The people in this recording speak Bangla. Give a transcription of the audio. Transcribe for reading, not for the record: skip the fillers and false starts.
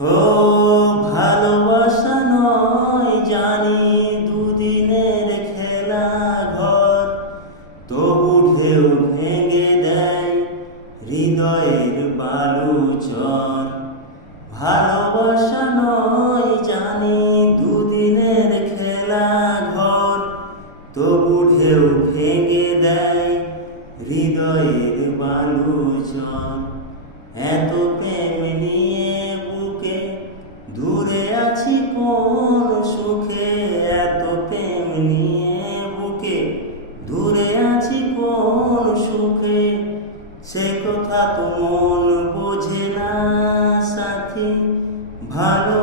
ও ভালোবাসা নয় জানি, দুদিনের খেলা ঘর, তবু ঢেউ ভেঙে দেয় হৃদয়ের বালুচর। ভালোবাসা নয় জানি, দুদিনের খেলা ঘর, তবু ঢেউ ভেঙে দেয় হৃদয়ের বালুচর। এত প্রেম নিয়ে বুকে দূরে আছি কোন সুখে, এত প্রেম নিয়ে বুকে দূরে আছি কোন সুখে, সে কথা তো মন বোঝে না সাথী। ভালো